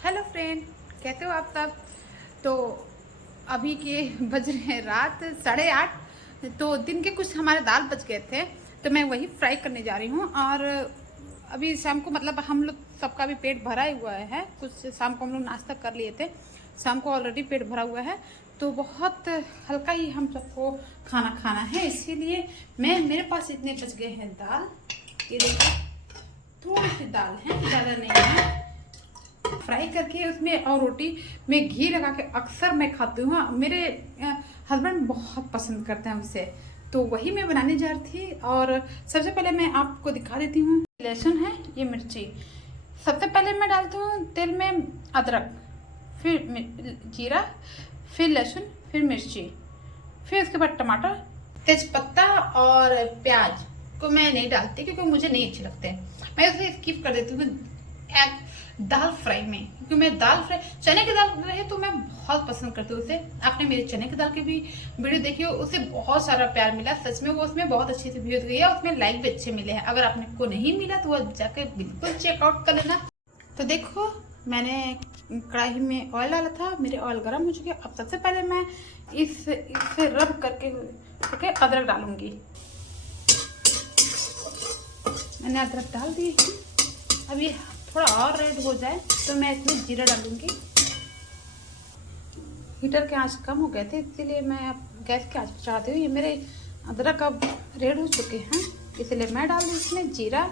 Hello friend, कैसे हो आप सब। तो अभी के बज रहे हैं रात 8:30। तो दिन के कुछ हमारे दाल बच गए थे, तो मैं वही फ्राई करने जा रही हूँ। और अभी शाम को मतलब हम लोग सबका भी पेट भरा ही हुआ है। कुछ शाम को हम लोग नाश्ता कर लिए थे, शाम को ऑलरेडी पेट भरा हुआ है। तो बहुत हल्का ही हम सबको खाना खाना है, इसीलिए मेरे पास इतने बच गए हैं दाल। ये देखो, थोड़ी सी दाल है, ज़्यादा नहीं है। फ्राई करके उसमें और रोटी में घी लगा के अक्सर मैं खाती हूँ। मेरे हस्बैंड बहुत पसंद करते हैं उसे, तो वही मैं बनाने जा रही थी। और सबसे पहले मैं आपको दिखा देती हूँ। लहसुन है, ये मिर्ची। सबसे पहले मैं डालती हूँ तेल में अदरक, फिर जीरा, फिर लहसुन, फिर मिर्ची, फिर उसके बाद टमाटर, तेजपत्ता और प्याज को मैं नहीं डालती क्योंकि मुझे नहीं अच्छे लगते। मैं उसे स्किप कर देती हूँ एग दाल फ्राई में, क्योंकि मैं दाल फ्राई चने की दाल रहे तो मैं बहुत पसंद करती हूँ उसे। आपने मेरे चने की दाल की भी वीडियो देखी हो, उसे बहुत सारा प्यार मिला सच में। वो उसमें बहुत अच्छे से व्यूज गई है, उसमें लाइक भी अच्छे मिले हैं। अगर आपने को नहीं मिला तो वह जाकर बिल्कुल चेकआउट कर लेना। तो देखो, मैंने कढ़ाई में ऑयल डाला था, मेरे ऑयल गर्म हो चुके। अब सबसे पहले मैं इसे रब करके अदरक डालूंगी। मैंने अदरक डाल दी। अब ये थोड़ा और रेड हो जाए तो मैं इसमें जीरा डालूंगी। हीटर के आंच कम हो गए थे, इसीलिए मैं अब गैस के आंच पर चढ़ाती हूँ। ये मेरे अदरक अब रेड हो चुके हैं, इसलिए मैं डाल दूँ इसमें जीरा।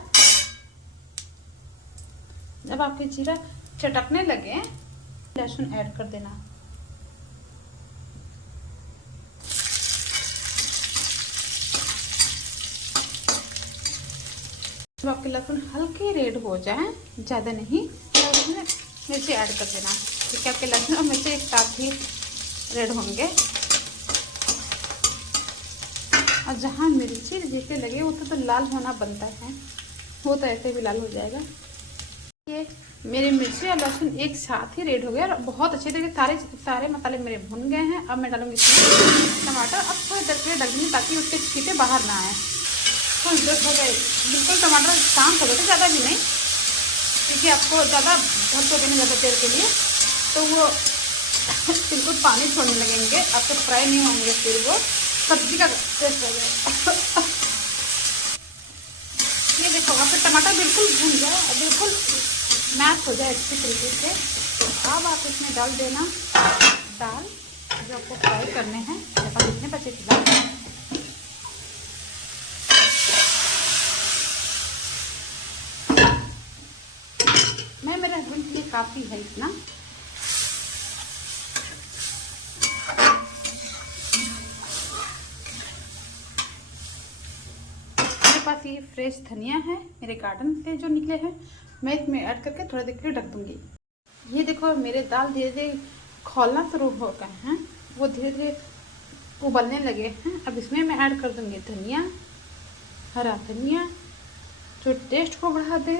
जब आपके जीरा चटकने लगे, लहसुन ऐड कर देना। जब आपके लहसुन हल्के रेड हो जाए, ज़्यादा नहीं, तो उसमें मिर्ची ऐड कर देना। ठीक है, आपके लहसुन और मिर्ची एक साथ ही रेड होंगे। और जहाँ मिर्ची जैसे लगे वो तो लाल होना बनता है, वो तो ऐसे भी लाल हो जाएगा। ये मेरी मिर्ची और लहसुन एक साथ ही रेड हो गया और बहुत अच्छे तरीके सारे मसाले मेरे भुन गए हैं। अब मैं डालूंगी टमाटर। अब थोड़ी देर के लिए ढक दूँगी ताकि उसके छींटे बाहर ना आए। कुछ देर हो गए, बिल्कुल टमाटर शांत हो गए थे, ज़्यादा भी नहीं, क्योंकि आपको ज़्यादा भर को देना ज़्यादा देर के लिए तो वो बिल्कुल पानी छोड़ने लगेंगे, आपको फ्राई नहीं होंगे, फिर वो सब्जी का टेस्ट आ जाएगा। ये देखो, आपका टमाटर बिल्कुल भून जाए और बिल्कुल मैश हो जाए अच्छी तरीके से। तो अब आप इसमें डाल देना दाल जो आपको फ्राई करने हैं। मेरे पास इतने बचे थे दाल। मेरे हस्बैंड के लिए काफ़ी है इतना। मेरे पास ये फ्रेश धनिया है, मेरे गार्डन से जो निकले हैं। मैं इसमें ऐड करके थोड़ा देर के लिए ढक दूंगी। ये देखो, मेरे दाल धीरे धीरे खौलना शुरू हो गए हैं, वो धीरे धीरे उबलने लगे हैं। अब इसमें मैं ऐड कर दूंगी धनिया, हरा धनिया, जो टेस्ट को बढ़ा दे।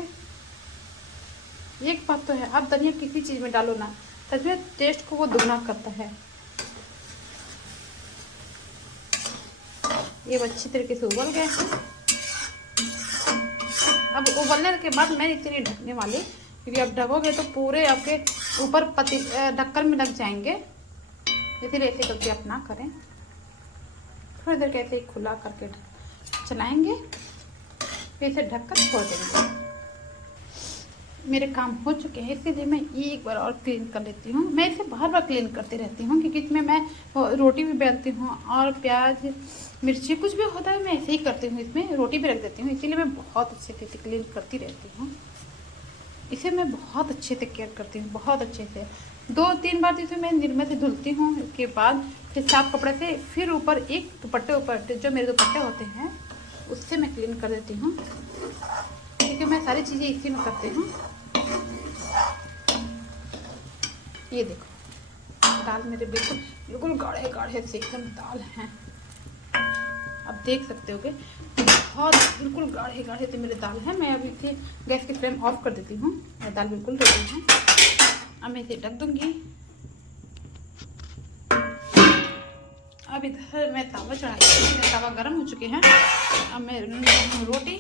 एक बात तो है, आप धनिया किसी चीज़ में डालो ना, सच में टेस्ट को वो दुगना करता है। ये अच्छी तरीके से उबल गए हैं। अब उबलने के बाद मैं इसे नहीं ढकने वाली, क्योंकि आप ढकोगे तो पूरे आपके ऊपर ढक्कन में लग जाएंगे, इसीलिए ऐसे गलती आप ना करें। थोड़ी देर कैसे ही खुला करके चलाएंगे, फिर इसे ढककर छोड़ देंगे। मेरे काम हो चुके हैं, इसीलिए मैं एक बार और क्लीन कर लेती हूँ। मैं इसे बार बार क्लीन करती रहती हूँ, क्योंकि इसमें मैं रोटी भी बेलती हूँ और प्याज मिर्ची कुछ भी होता है मैं ऐसे ही करती हूँ। इसमें रोटी भी रख देती हूँ, इसीलिए मैं बहुत अच्छे से क्लीन करती रहती हूँ। इसे मैं बहुत अच्छे से केयर करती हूँ, बहुत अच्छे से। 2-3 बार इसे मैं निर्मा से धुलती हूँ, उसके बाद फिर साफ कपड़े से, फिर ऊपर एक दुपट्टे ऊपर जो मेरे दुपट्टे होते हैं उससे मैं क्लीन कर देती हूँ, क्योंकि मैं सारी चीज़ें इसी में करती हूँ। ये देखो, दाल मेरे बिल्कुल गाढ़े गाढ़े से एकदम दाल हैं। आप देख सकते हो कि बहुत बिल्कुल गाढ़े गाढ़े से मेरे दाल हैं। मैं अभी इसे गैस की फ्लेम ऑफ कर देती हूँ। मेरी दाल बिल्कुल रेडी है। अब मैं इसे ढक दूंगी। अब इधर मैं तावा चढ़ाई हूँ, तावा गर्म हो चुके हैं। अब मैं रोटी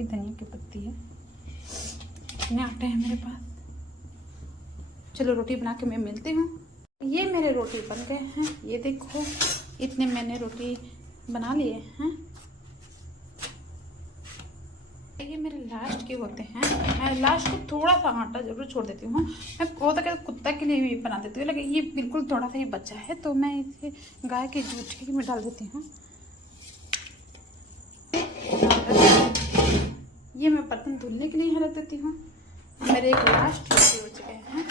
ये धनिया की पत्ती है, इतने आटे हैं मेरे पास। चलो रोटी बना के मैं मिलती हूँ। ये मेरे रोटी बन गए हैं, ये देखो इतने मैंने रोटी बना लिए हैं। ये मेरे लास्ट के होते हैं, मैं लास्ट को थोड़ा सा आटा जरूर छोड़ देती हूँ। मैं होता क्या कुत्ता के लिए भी बना देती हूँ, लेकिन ये बिल्कुल थोड़ा सा ही बचा है तो मैं इसे गाय के जूठे में डाल देती हूँ। ये मैं बर्तन धुलने के लिए रख देती हूँ। मेरे एक लास्ट रोटी बच गए हैं।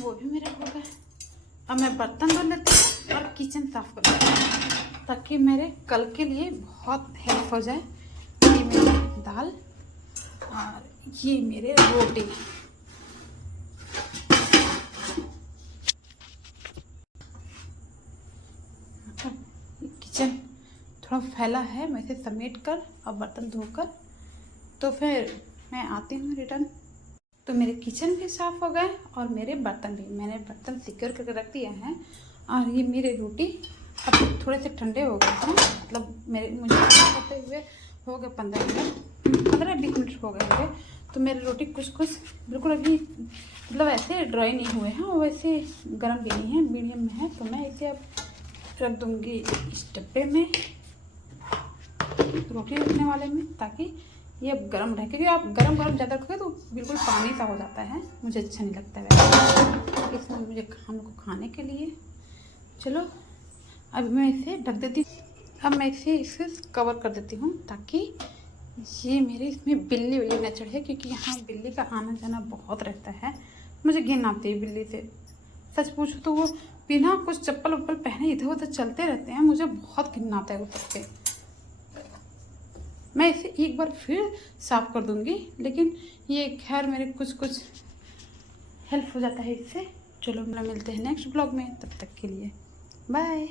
वो भी मेरे हो गए। अब मैं बर्तन धो लेती हूँ और किचन साफ कर लेती हूँ ताकि मेरे कल के लिए बहुत हेल्प हो जाए। ये मेरी दाल और ये मेरे रोटी। किचन थोड़ा फैला है, मैं इसे समेट कर और बर्तन धोकर तो फिर मैं आती हूँ रिटर्न। तो मेरे किचन भी साफ़ हो गए और मेरे बर्तन भी, मैंने बर्तन सिक्योर करके रख दिए हैं। और ये मेरे रोटी अब थोड़े से ठंडे हो गए हैं, मतलब मुझे होते हुए हो गए 15-20 मिनट हो गए मेरे। तो मेरी रोटी कुछ बिल्कुल अभी मतलब ऐसे ड्राई नहीं हुए हैं और वैसे गर्म भी नहीं है, मीडियम में है। तो मैं इसे अब रख दूँगी इस डब्बे में, रोटी रखने वाले में, ताकि ये अब गर्म रहे। क्योंकि आप गरम ज़्यादा रखोगे तो बिल्कुल पानी सा हो जाता है, मुझे अच्छा नहीं लगता वैसे। इसमें मुझे हम लोग को खाने के लिए। चलो अब मैं इसे ढक देती हूँ। अब मैं इसे कवर कर देती हूँ ताकि ये मेरे इसमें बिल्ली न चढ़े, क्योंकि यहाँ बिल्ली का आना जाना बहुत रहता है। मुझे घिन आती है बिल्ली से, सच पूछो तो वो बिना कुछ चप्पल वप्पल पहने इधर उधर चलते रहते हैं, मुझे बहुत घिन आता है वो सबसे। मैं इसे एक बार फिर साफ़ कर दूंगी, लेकिन ये खैर मेरे कुछ हेल्प हो जाता है इससे। चलो मिलते हैं नेक्स्ट ब्लॉग में, तब तक के लिए बाय।